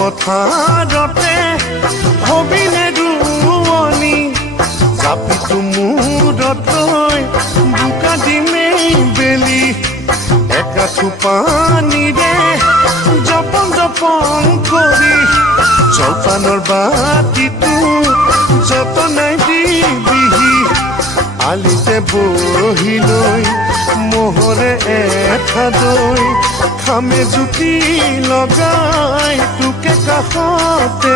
পথাৰতে হবিনে ৰুৱনি জাপিটো মূৰতৈ বোকা দিমেই বেলি একাঠু পানীৰে জপন জপন কৰি জলপানৰ বাতিটো যতনাই দিবিহি আলিতে বহি লৈ মোহৰে এঠাদৈ খামে জুতি লগাই তোকে কাষতে